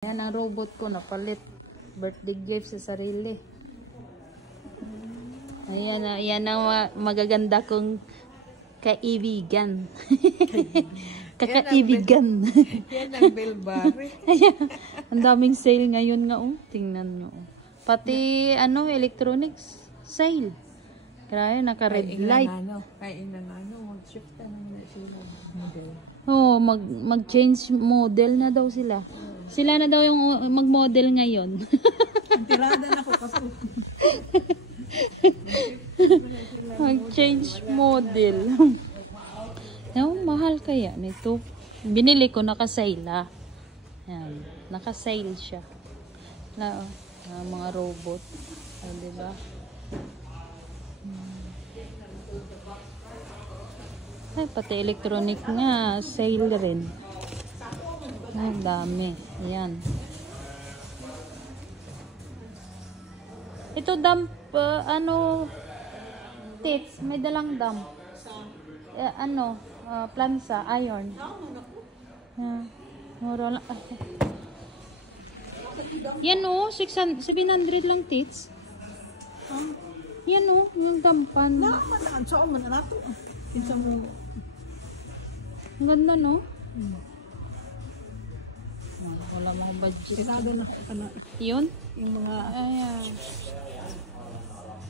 Yan ang robot ko, napalit. Birthday gift sa sarili. Ayan, yan ang magaganda kong kaibigan. Kakaibigan. Yan ang Belbari. Ayan, ang daming sale ngayon nga, oh. Tingnan nyo. Pati, electronics, sale. Kaya naka-red light. Kaya mag-shift na sila model. Oo, mag-change model na daw sila. Sila na daw yung mag-model ngayon. Ang tirada na ko kasi. Mag-change model. Mahal kaya nito. Binili ko, naka-sale. Yan, naka-sale siya. Mga robot. Diba? Ay, pati electronic nga, sale rin. Ay, dami. Ayan. Ito dump, tits, may dalang dump. Plansa, iron. Mura lang. Yan o, 700 lang tits. Yan o, yung dampan. Nakamadaan sa ako, mananato. Pinsa mo. Ang ganda, no? Wala mo budget. Tirado na ako ka na. Yun? Yung mga... Ayan.